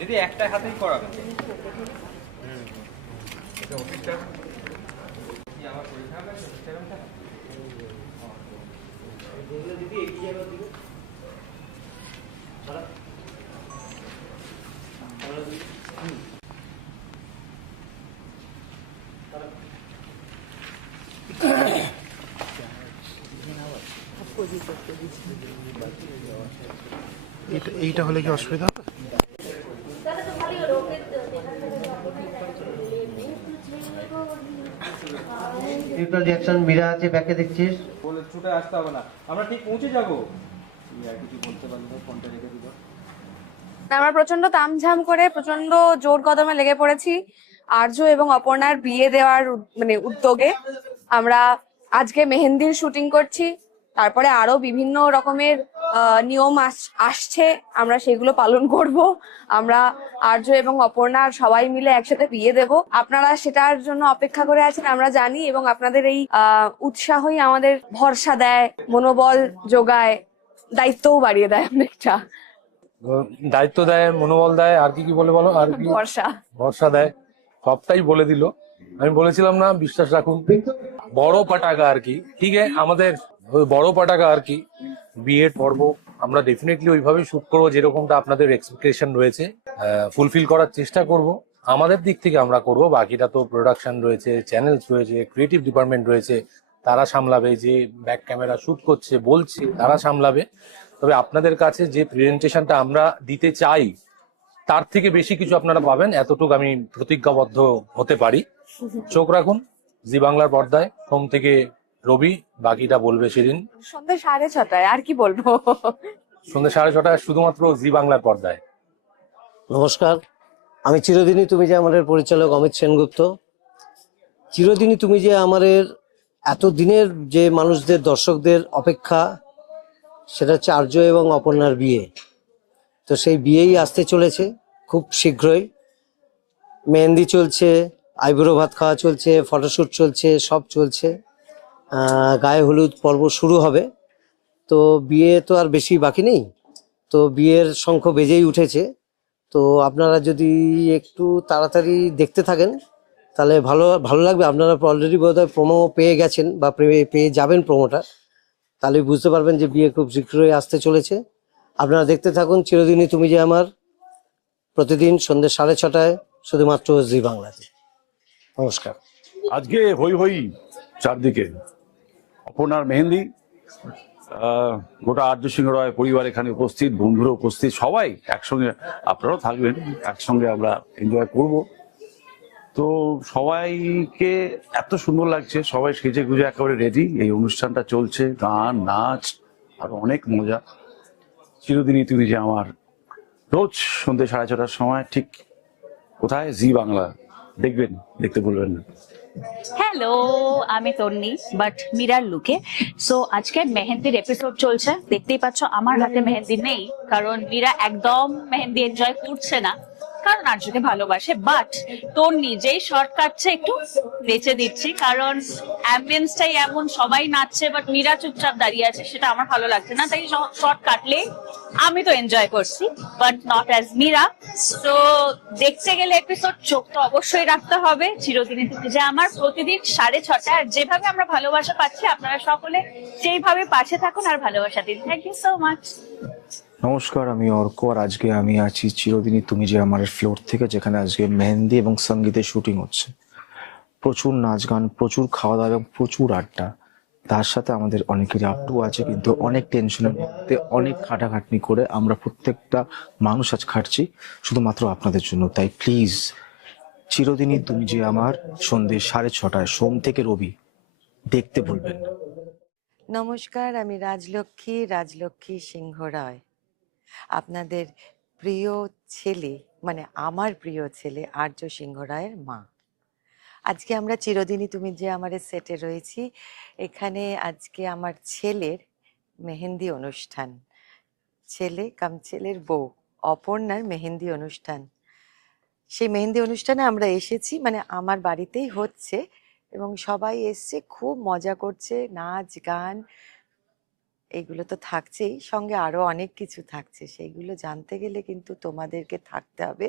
যদি একটা হাতেই করাবেন। এটা অফিসটা কি আমার পরীক্ষা হবে সেরকমটা যেগুলো দিদি এই জায়গা দিবে সারা সারা দিদি এইটা হলে কি অসুবিধা হবে? রিয়াকশন মীরা আছে ব্যাকে দেখছিস বলে ছুটে আসতে হবে না, আমরা ঠিক পৌঁছে যাবো। আর কিছু বলতে পারলে ফোনটা রেখে দিল। আমরা প্রচন্ড তামঝাম করে প্রচন্ড জোর কদমে লেগে পড়েছি আর্য এবং অপর্ণার বিয়ে দেওয়ার উদ্যোগে। আমরা আজকে মেহেন্দির শুটিং করছি, তারপরে আরো বিভিন্ন রকমের নিয়ম আসছে, আমরা সেগুলো পালন করব। আমরা আর্য এবং অপর্ণার সবাই মিলে একসাথে বিয়ে দেব। আপনারা সেটার জন্য অপেক্ষা করে আছেন আমরা জানি, এবং আপনাদের এই উৎসাহই আমাদের ভরসা দেয়, মনোবল যোগায়, দায়িত্বও বাড়িয়ে দেয় অনেকটা। দায়িত্ব দেয়, মনোবল দেয়, আর কি কি বলে বলো, আর কি ভরসা দেয়, সবটাই বলে দিল। আমি বলেছিলাম না, বিশ্বাস রাখুন। বড় পাটাকা আর কি, ঠিক আছে, আমাদের বড় পাটাকা আর কি বিয়ের পর্ব আমরা ডেফিনেটলি ওইভাবেই শুট করবো যেরকমটা আপনাদের এক্সপেকটেশন রয়েছে, ফুলফিল করার চেষ্টা করব। আমাদের দিক থেকে আমরা করব, বাকিটা তো প্রোডাকশন রয়েছে, চ্যানেলস রয়েছে, ক্রিয়েটিভ ডিপার্টমেন্ট রয়েছে, তারা সামলাবে। যে ব্যাক ক্যামেরা শুট করছে বলছে তারা সামলাবে। তবে আপনাদের কাছে যে প্রেজেন্টেশনটা আমরা দিতে চাই তার থেকে বেশি কিছু আপনারা পাবেন, এতটুকু আমি প্রতিজ্ঞাবদ্ধ হতে পারি। চোখ রাখুন জি বাংলার পর্দায়, সোম থেকে রবি, বাকিটা বলবে সেদিন সন্ধ্যে 6:30, আর কি বলবো। সন্ধ্যে 6:30 শুধুমাত্র জি বাংলার পর্দায়। নমস্কার, আমি চিরদিনই তুমি যে আমাদের পরিচালক অমিত সেনগুপ্ত। চিরদিনই তুমি যে আমাদের এত দিনের যে মানুষদের দর্শকদের অপেক্ষা, সেটা হচ্ছে আর্য এবং অপর্ণার বিয়ে। তো সেই বিয়েই আসতে চলেছে খুব শীঘ্রই। মেহেন্দি চলছে, আইবুড়ো ভাত খাওয়া চলছে, ফটোশ্যুট চলছে, সব চলছে। গায়ে হলুদ পর্ব শুরু হবে। তো বিয়ে তো আর বেশি বাকি নেই, তো বিয়ের শঙ্খ বেজেই উঠেছে। তো আপনারা যদি একটু তাড়াতাড়ি দেখতে থাকেন তাহলে ভালো ভালো লাগবে। আপনারা অলরেডি বোধহয় প্রোমো পেয়ে গেছেন বা পেয়ে যাবেন প্রোমোটা, তাহলে বুঝতে পারবেন যে বিয়ে খুব শীঘ্রই আসতে চলেছে। আপনারা দেখতে থাকুন চিরদিনই তুমি যে আমার, প্রতিদিন সন্ধ্যে 6:30 শুধুমাত্র জি বাংলাতে। নমস্কার। আজকে হই হই চারদিকে, অপর্ণার মেহেন্দি, গোটা আর্য সিংহ রায় পরিবার এখানে উপস্থিত, বন্ধুরা উপস্থিত, সবাই একসঙ্গে, আপনারাও থাকবেন, একসঙ্গে আমরা এনজয় করব। তো সবাইকে এত সুন্দর লাগছে, সবাই সেজে গুজে একেবারে রেডি। এই অনুষ্ঠানটা চলছে, গান নাচ আর অনেক মজা। চিরদিনই তুমি যে আমার, রোজ সন্ধ্যে 6:30 সময়, ঠিক কোথায়? জি বাংলা। দেখবেন, দেখতে ভুলবেন না। হ্যালো, আমি তন্নি, বাট মীরার লুকে। সো আজকে মেহেন্দির এপিসোড চলছে, দেখতেই পাচ্ছ আমার হাতে মেহেন্দি নেই, কারণ মীরা একদম মেহেন্দি এনজয় করছে না, কারণ আর্যকে ভালোবাসে। বাট তোর নিজেই শর্ট কাটছে, একটু নেচে দিচ্ছি, কারণ অ্যাম্বিয়েন্সটাই এমন, সবাই নাচছে বাট মীরা চুপচাপ দাঁড়িয়ে আছে, সেটা আমার ভালো লাগছে না। তাই শর্ট কাটলে আমি তো এনজয় করছি, বাট নট অ্যাজ মীরা। তো দেখতে গেলে এপিসোড, চোখ তো অবশ্যই রাখতে হবে। চিরদিনই তুমি যে আমার, প্রতিদিন 6:30। আর যেভাবে আমরা ভালোবাসা পাচ্ছি, আপনারা সকলে সেইভাবে পাশে থাকুন আর ভালোবাসা দিন। Thank you so much. নমস্কার, আমি অর্ক, আর আজকে আমি আছি চিরদিনই তুমি যে আমার ফ্লোর থেকে, যেখানে আজকে মেহেন্দি এবং সঙ্গীতের শুটিং হচ্ছে। প্রচুর নাচ গান, প্রচুর খাওয়া দাওয়া এবং প্রচুর আড্ডা। তার সাথে আমাদের অনেকেরই আপটু আছে, কিন্তু অনেক টেনশনের মধ্যে, অনেক খাটাখাটনি করে আমরা প্রত্যেকটা মানুষ আজ খাটছি শুধুমাত্র আপনাদের জন্য। তাই প্লিজ, চিরদিনই তুমি যে আমার, সন্ধ্যে 6:30, সোম থেকে রবি, দেখতে ভুলবেন না। নমস্কার, আমি রাজলক্ষ্মী সিংহ রায়, আপনাদের প্রিয় ছেলে, মানে আমার প্রিয় ছেলে আর্য সিংহ রায়ের মা। আজকে আমরা চিরদিনই তুমি যে আমার সেটে রয়েছি। এখানে আজকে আমার ছেলের মেহেন্দি অনুষ্ঠান, ছেলে কাম ছেলের বউ অপর্ণার মেহেন্দি অনুষ্ঠান। সেই মেহেন্দি অনুষ্ঠানে আমরা এসেছি, মানে আমার বাড়িতেই হচ্ছে, এবং সবাই এসছে, খুব মজা করছে, নাচ গান, এইগুলো তো থাকছেই, সঙ্গে আরো অনেক কিছু থাকছে। সেইগুলো জানতে গেলে কিন্তু তোমাদেরকে থাকতে হবে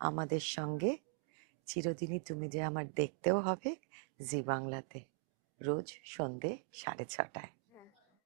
আমাদের সঙ্গে। চিরদিনই তুমি যে আমার দেখতেও হবে জি বাংলাতে, রোজ সন্ধে 6:30টায়।